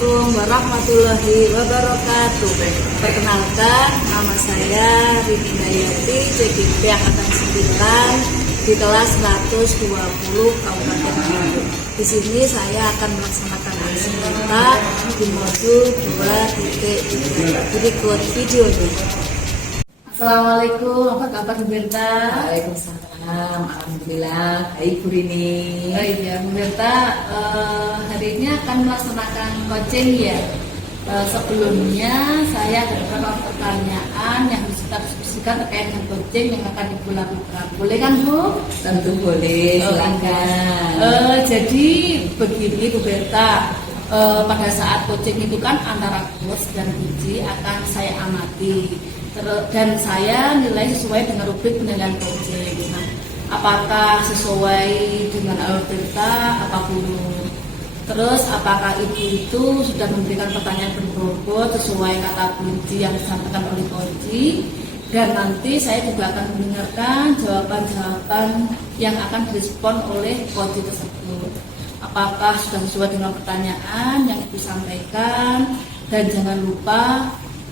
Assalamualaikum warahmatullahi wabarakatuh. Perkenalkan, nama saya Rini Dayati, CGP Angkatan 9 di kelas 120 Kabupaten Bandung. Di sini saya akan melaksanakan eksperta di modul 2.3. Berikut videonya. Assalamualaikum, apa kabar Bu Berta? Waalaikumsalam, alhamdulillah. Hai Bu Rini. Oh iya Bu Berta, hari ini akan melaksanakan coaching ya. Sebelumnya saya ada beberapa pertanyaan yang harus kita diskusikan terkait dengan coaching yang akan Ibu lakukan. Boleh kan Bu? Tentu boleh, silakan. Jadi begini Bu Berta, pada saat coaching itu kan antara coach dan uji akan saya amati. Dan saya nilai sesuai dengan rubrik penilaian coaching. Nah, apakah sesuai dengan Alberta apa belum? Terus apakah itu sudah memberikan pertanyaan berbobot sesuai kata kunci yang disampaikan oleh coach? Dan nanti saya juga akan mendengarkan jawaban-jawaban yang akan direspon oleh coach tersebut. Apakah sudah sesuai dengan pertanyaan yang disampaikan? Dan jangan lupa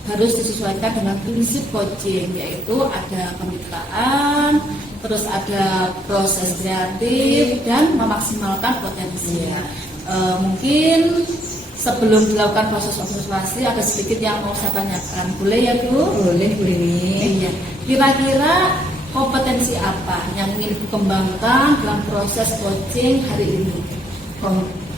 harus disesuaikan dengan prinsip coaching, yaitu ada kemitraan, terus ada proses kreatif dan memaksimalkan potensi. Mungkin sebelum dilakukan proses observasi ada sedikit yang mau saya tanyakan, boleh ya Bu? Boleh Bu Rini. Iya. Kira-kira kompetensi apa yang ingin dikembangkan dalam proses coaching hari ini?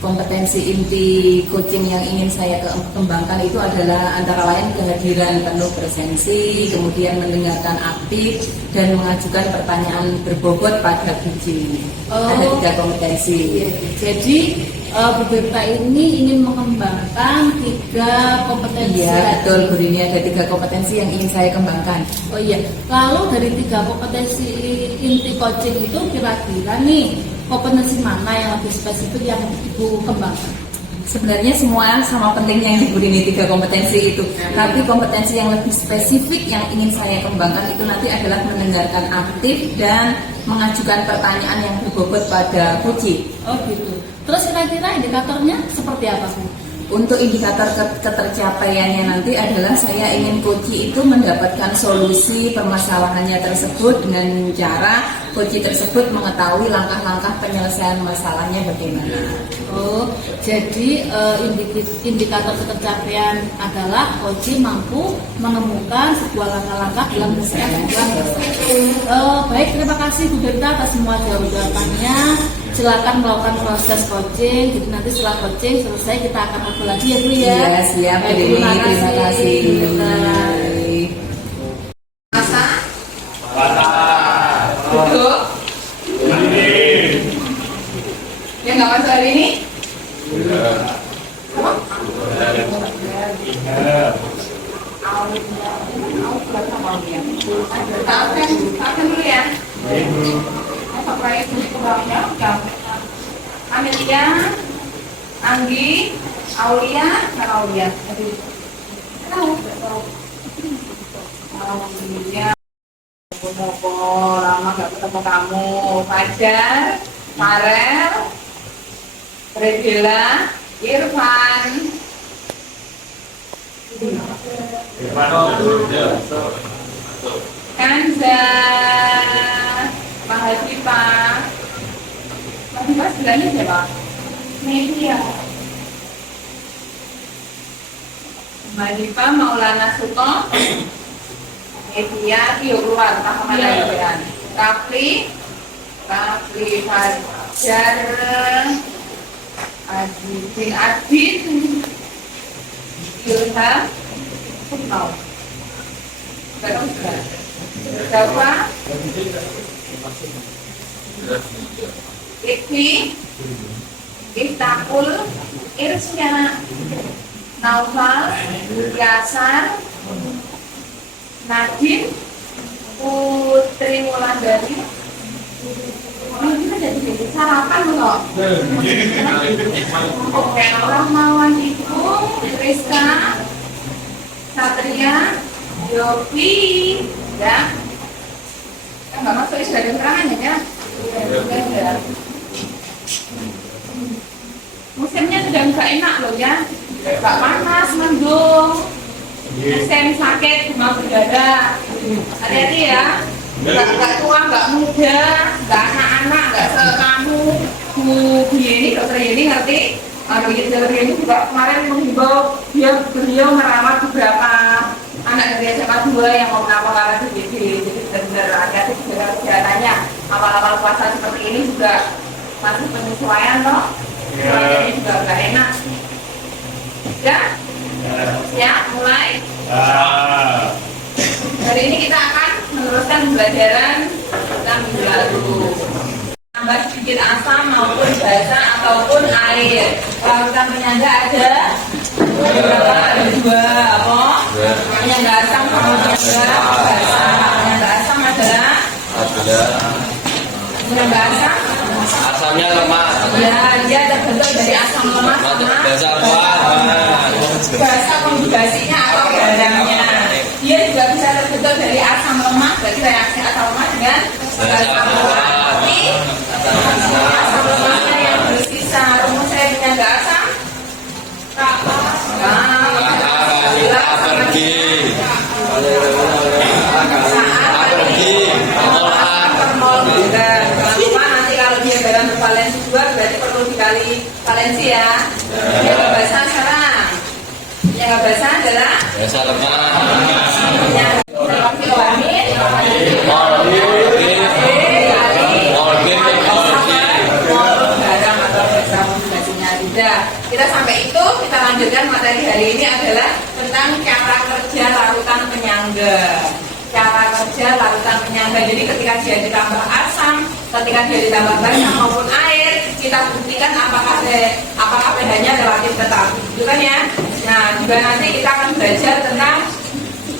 Kompetensi inti coaching yang ingin saya kembangkan itu adalah antara lain kehadiran penuh presensi, kemudian mendengarkan aktif, dan mengajukan pertanyaan berbobot pada uji. Ada 3 kompetensi. Jadi Bu Berta ini ingin mengembangkan 3 kompetensi. Iya, betul Bu Rini, ada 3 kompetensi yang ingin saya kembangkan. Oh iya, lalu dari 3 kompetensi inti coaching itu kira-kira nih kompetensi mana yang lebih spesifik yang Ibu kembangkan? Sebenarnya semua sama pentingnya yang Bu Rini 3 kompetensi itu. Tapi kompetensi yang lebih spesifik yang ingin saya kembangkan itu nanti adalah mendengarkan aktif dan mengajukan pertanyaan yang berbobot pada uji. Oh gitu. Terus kira-kira indikatornya seperti apa Bu? Untuk indikator ketercapaiannya nanti adalah saya ingin coach itu mendapatkan solusi permasalahannya tersebut dengan cara coach tersebut mengetahui langkah-langkah penyelesaian masalahnya bagaimana. Oh, jadi indikator ketercapaian adalah coach mampu menemukan sebuah langkah-langkah dalam menyelesaikan sebuah masalah. Baik, terima kasih Bu Berta atas semua jawabannya. Silakan melakukan proses coaching. Jadi nanti setelah coaching selesai kita akan ngobrol lagi ya Bu ya. Iya, siap Bu Rini. Terima kasih. Masa? Duduk. Yang nggak masuk hari ini? Tahu dulu ya. Proyek ke bawahnya, Amelia, Anggi, Aulia, Aulia. Tahu? Aulia. Lama gak ketemu kamu. Fajar, Farel, Redela, Irfan. Kanza, Mahasiswa. Mahasiswa sebelahnya siapa? Media. Mahasiswa Maulana Suto. Media Tio keluar entah kemana ya. Rafli Fajar, Adit, Ilham, mau. Belum sudah. Jawa. Ikwi, Iftakul, Irsya, Naufal, Yasan, Nadine, Putri Wulandari. Oh, ini jadi sarapan loh. Oke, Rahmawan Ibu, Rizka, Satria, Yofi, ya. Nggak masuk sudah ada keterangannya ya. Musimnya sudah nggak enak loh ya. Gak panas, mendung. Sen sakit, demam berdarah. Hati-hati ya. Gak tua, gak muda, gak anak-anak, gak sekamu. Bu Yeni, dokter Yeni ngerti? Dokter Yeni juga kemarin menghimbau beliau merawat beberapa anak dari SMA 2 yang mau melakukan DBD. Jadi benar-benar hati-hati dengan kesehatannya. Awal-awal puasa seperti ini juga masih penyesuaian loh. Ini juga gak enak. Ya, mulai. Hari ini kita akan meneruskan pembelajaran tentang minggu lalu. Tambah sedikit asam maupun basa ataupun air. Larutan penyangga ada berapa? Ada 2. Apa? Penyangga asam sama penyangga basa. Penyangga asam adalah penyangga asam. Asamnya lemah. Ya, dia terbentuk dari asam lemah sama basa konjugasinya atau garamnya. Dia juga bisa terbentuk dari asam lemah, berarti reaksi asam lemah dengan basa lemah. Tapi asam lemahnya yang bersisa, rumusnya penyangga asam. Garam bervalensi 2 berarti perlu dikali valensi ya. Yang bahasa sekarang. Yang bahasa adalah Basa lemah. yang garam atau basa konjugasinya tidak. Kita sampai itu, kita lanjutkan materi hari ini adalah tentang cara kerja larutan penyangga. Cara kerja larutan penyangga. Jadi ketika dia ditambah asam, ketika dia ditambah basa maupun air, kita buktikan apakah pH-nya relatif tetap, gitu kan ya? Nah, juga nanti kita akan belajar tentang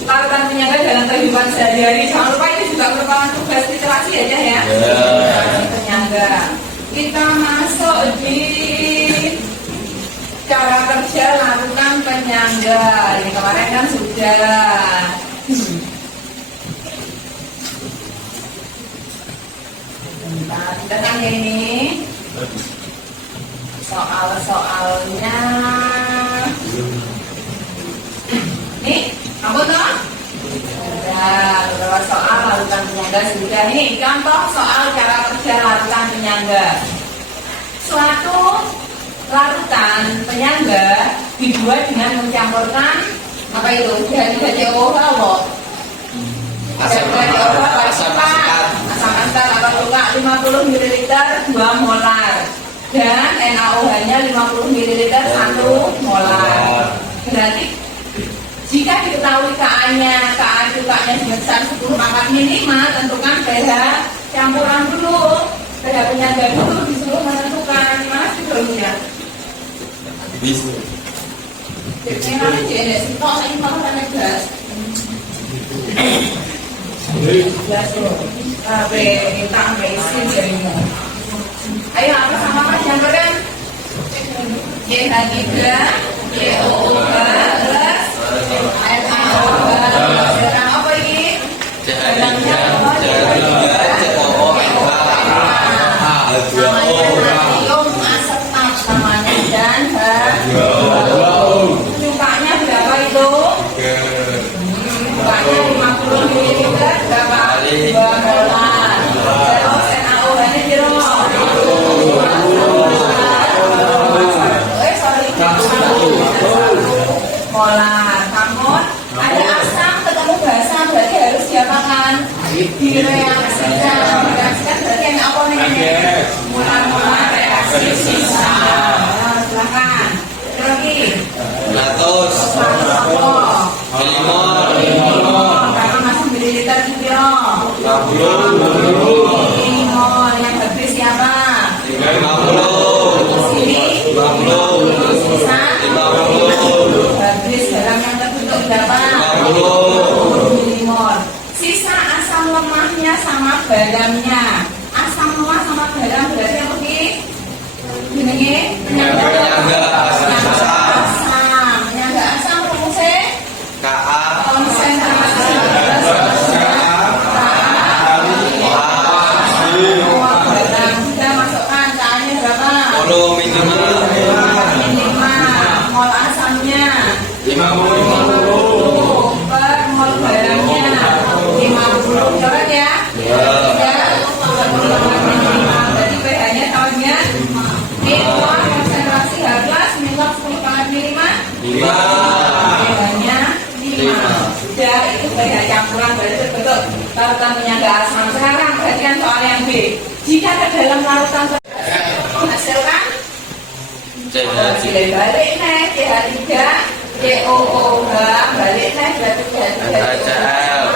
larutan penyangga dalam kehidupan sehari-hari. Jangan lupa ini juga merupakan tugas literasi aja ya. Penyangga. Kita masuk di cara kerja larutan penyangga. Ini kemarin kan sudah. Kita tanya ini soal-soalnya. Nih, kamu toh? Ada beberapa soal larutan penyangga sudah. Ini contoh soal cara kerja larutan penyangga. Suatu larutan penyangga dibuat dengan mencampurkan apa itu? HCOH loh. Asam asetat atau luka 50 ml 2 molar dan NaOH-nya 50 ml 1 molar. Berarti jika diketahui Ka-nya lukanya sebesar 10 pangkat 5, tentukan pH campuran dulu, pH penyangga dulu, disuruh menentukan mana sih dulunya. Bisa. Jadi nanti jadi kok saya mau tanya gas. Kita ambil jadinya. Ayo apa sama Mas yang keren? CH3 COOH plus NaOH. Sekarang apa ini? CH3 COOH natrium asetat namanya dan cukanya berapa itu? Cukanya 50 ml berapa? 2 molar. Terus NaOH-nya berapa? Molar. Namun ada asam ketemu basa berarti harus diapakan? Direaksikan. Direaksikan berarti yang apa nih? Molar reaksi sisa. Silakan. Lagi. 100 Berapa masuk mililiter kilo? 50 Mol. Yang habis siapa? 50 Sini. 50 Sisa. 50 Habis garam yang terbentuk berapa? 50 milimol. Sisa asam lemahnya sama garamnya. Asam lemah sama garam berarti apa sih? Gini, penyangga. Asam. Penyangga asam rumusnya Ka konsentrasi. Garam sudah masukkan. Ka-nya berapa? 10 minimal Minimal. Mol asam larutan penyangga asam. Sekarang perhatikan soal yang B. Jika ke dalam larutan menghasilkan balik naik CH3 COOH balik naik berarti NaCl.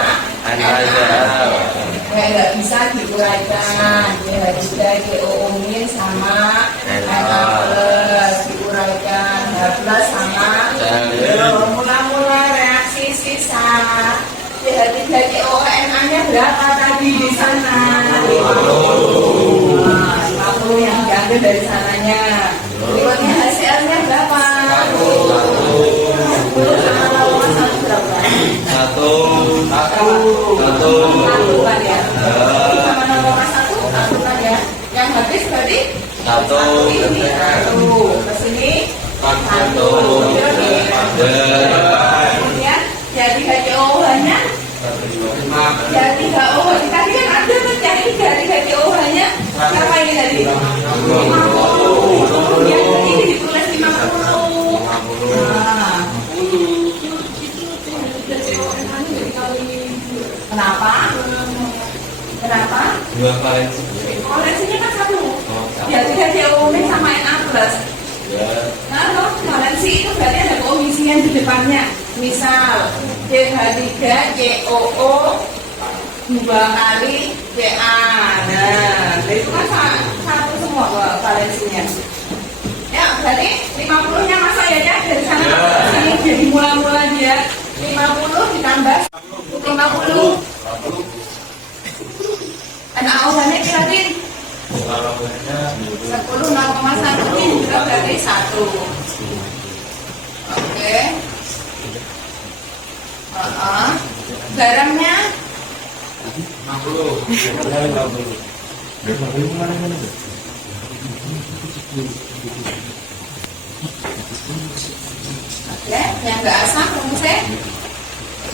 nggak bisa diuraikan CH3 COO min sama Na+ diuraikan H+ sama mula-mula reaksi sisa CH3 COO nya berapa tadi di sana 50 yang diambil dari sananya berikutnya hasilnya berapa 10 sama 0,1 berapa? Satu. Satu kan ya? Sama 0,1 satu kan ya? Yang habis berarti Satu. ini satu kesini satu kemudian jadi HCOH nya jadi HOH tadi kan ada tuh jadi HCOH nya berapa ini tadi? 50 kemudian ini ditulis 50 nah kenapa? Kenapa? Dua valensi. Valensinya kan satu. Jadi COO min sama Na+. Nah, valensi itu berarti ada koefisien di depannya. Misal CH3 COO 2 kali Ca. Nah, itu kan satu semua valensinya. Ya, berarti 50-nya masa ya dari sana ke sini jadi mula-mula dia 50 ditambah 50. NaOH-nya diratin 10 0,1 ini juga berarti 1. Oke. Garamnya 50. Oke, yang nggak asam rumusnya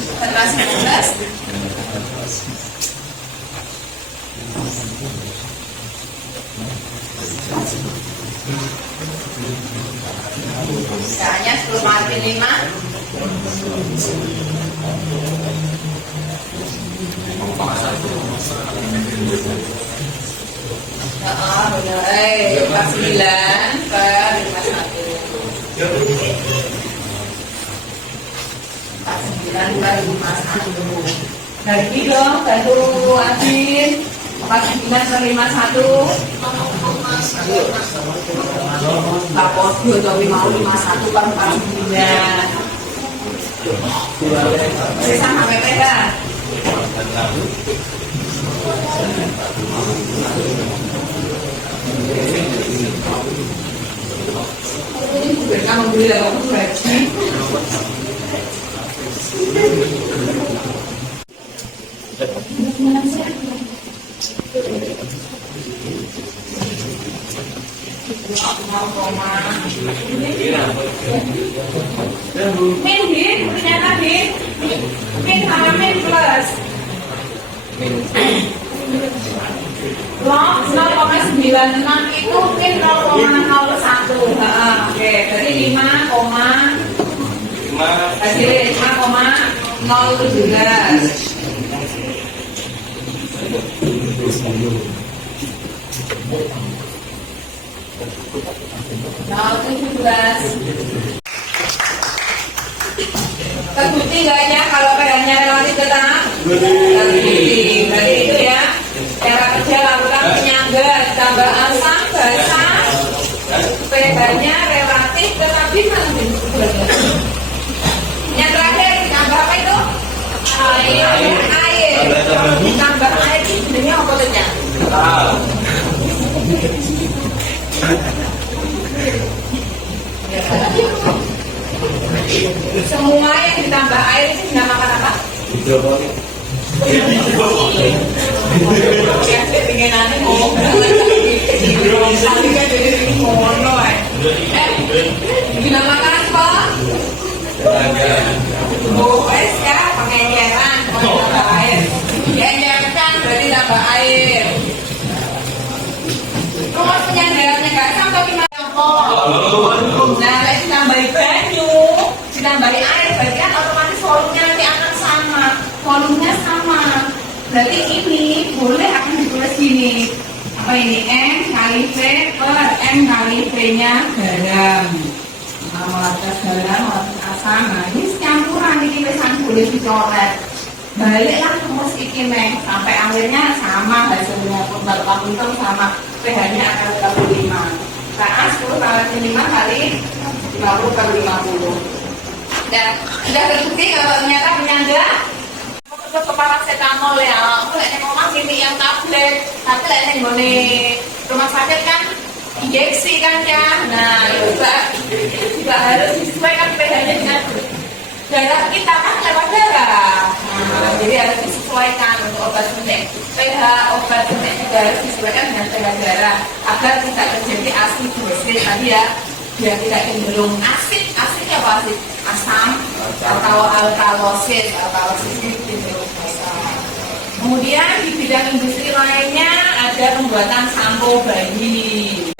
setelah 19 Caranya 10 kali 5 49 per 51 49 per 51 lagi dong, bantu Adin 49 per 51 tak podo tapi mau 51 per 49 sisa sampai beda kamu beli dalam gaji min din, ternyata din min sama min plus log 0,96 itu min 0,01 oke, berarti 5,017 terbukti nggak ya kalau pH-nya relatif tetap? Terbukti. Berarti itu ya cara kerja larutan penyangga ditambah asam basa pH-nya relatif tetapi yang terakhir ditambah apa itu? Air. Kalau ditambah air itu sebenarnya apa tuh? Semua yang ditambah air itu dinamakan apa? Hidroponik. Ya, pengenannya ngomong dinamakan apa? Wes ya, pengenyeran tambah air. Encerkan berarti tambah air. Terus penyandarannya nggak sama gimana? Nah, kalau ditambahi banyu, ditambahi air, berarti kan otomatis volumenya nanti akan sama. Volumenya sama. Berarti ini boleh akan ditulis gini. Apa ini? M kali V per M kali V-nya garam. Nah, molar garam, molar asam. Nah, ini campuran ini pesan boleh dicoret. Baliklah rumus iki neng sampai akhirnya sama hasilnya pun kamu hitung sama pH-nya akan 35. Nah, 10 kali 5 kali 50 kali 50. Dan sudah terbukti kalau ternyata penyangga untuk kepala setamol ya, aku lek ngomong ini yang tablet, tapi lek neng rumah sakit kan injeksi kan ya. Nah, juga harus disesuaikan pH-nya dengan darah kita kan lewat darah. Nah, jadi harus disesuaikan untuk obat suntik. pH obat suntik juga harus disesuaikan dengan pH darah agar tidak terjadi asidosis tadi ya. Biar tidak cenderung asidnya apa asid? Asam atau alkalosis ini cenderung asam. Kemudian di bidang industri lainnya ada pembuatan sampo bayi.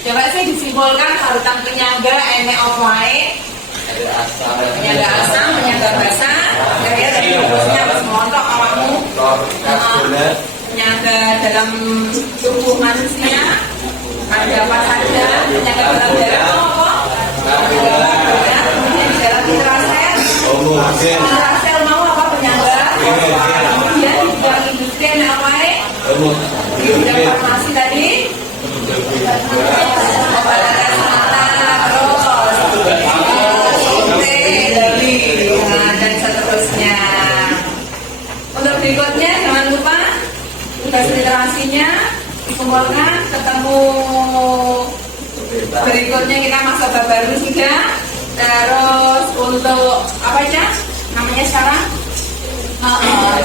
Coba saya disimpulkan larutan penyangga NeOfline. Penyangga asam, penyangga basah. Kalian dari rumusnya harus montok awakmu. Penyangga dalam tubuh manusia. Ada apa saja penyakit dalam darah kemudian di dalam intrasel mau apa penyangga, kemudian di bidang industri apa di bidang farmasi tadi obat-obatan terus dan seterusnya. Untuk berikutnya jangan lupa tugas literasinya dikumpulkan, ketemu berikutnya kita masuk bab baru juga. Terus untuk apa aja namanya sekarang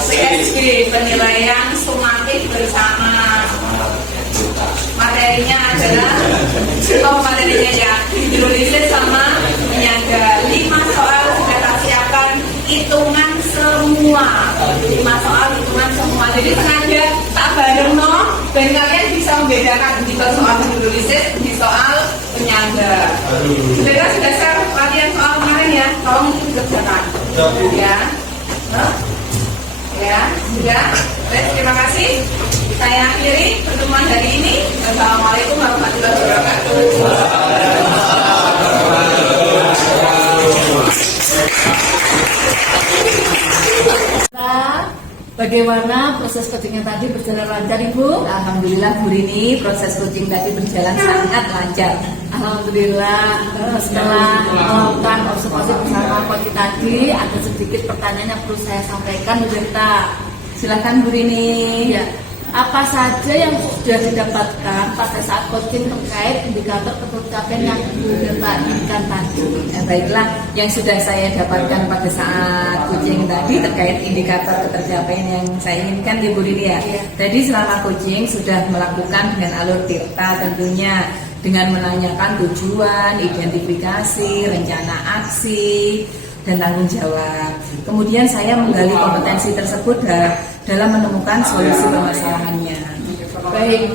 CSB, penilaian sumatif bersama. Materinya adalah materinya ya hidrolisis sama penyangga. 5 soal sudah tak siapkan hitungan semua. 5 soal hitungan semua. Jadi sengaja tak bareng no, dan kalian bisa membedakan di soal hidrolisis, di soal penyangga. Sudah share latihan soal kemarin ya, tolong dikerjakan. Ya, ya sudah. Baik, terima kasih. Saya akhiri pertemuan hari ini. Wassalamualaikum warahmatullahi wabarakatuh. Bagaimana proses coachingnya tadi berjalan lancar Ibu? Alhamdulillah Bu Rini, proses coaching tadi berjalan sangat lancar. Alhamdulillah. Setelah melakukan observasi bersama coach tadi, ada sedikit pertanyaan yang perlu saya sampaikan Bu Berta. Silakan Bu Rini. Ya. Apa saja yang sudah didapatkan pada saat coaching terkait indikator ketercapaian yang Bu Berta inginkan tadi? Baiklah, yang sudah saya dapatkan pada saat coaching tadi terkait indikator ketercapaian yang saya inginkan di Bu Rini ya. Tadi selama coaching sudah melakukan dengan alur tirta tentunya, dengan menanyakan tujuan, identifikasi, rencana aksi, dan tanggung jawab. Kemudian saya menggali kompetensi tersebut dalam menemukan solusi permasalahannya. Baik,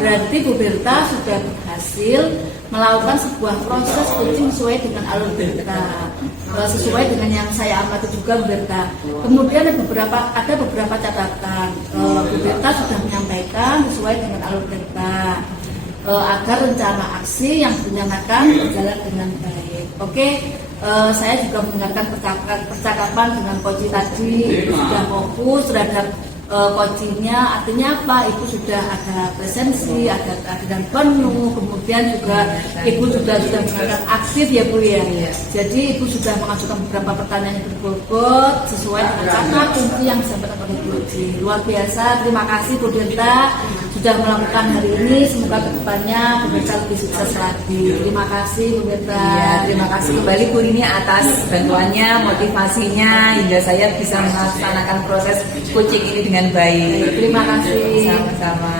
berarti Bu Berta sudah berhasil melakukan sebuah proses coaching sesuai dengan alur Berta, sesuai dengan yang saya amati juga Bu Berta. Kemudian ada beberapa catatan. Bu Berta sudah menyampaikan sesuai dengan alur Berta, agar rencana aksi yang dinyatakan berjalan dengan baik. Oke. Saya juga mendengarkan percakapan dengan coach tadi, sudah fokus terhadap coachingnya. Artinya apa? Ibu sudah ada presensi, ada kehadiran penuh, kemudian juga Ibu sudah mendengarkan aktif ya Bu ya. Jadi Ibu sudah mengajukan beberapa pertanyaan yang berbobot sesuai dengan kata kunci yang disampaikan oleh Bu Uji. Luar biasa, terima kasih Bu Berta sudah melakukan hari ini. Semoga kedepannya Bu Berta lebih sukses lagi. Terima kasih Bu Berta. Ya, terima kasih kembali Bu Rini atas bantuannya, motivasinya hingga saya bisa melaksanakan proses coaching ini dengan baik. Terima kasih. Sama-sama.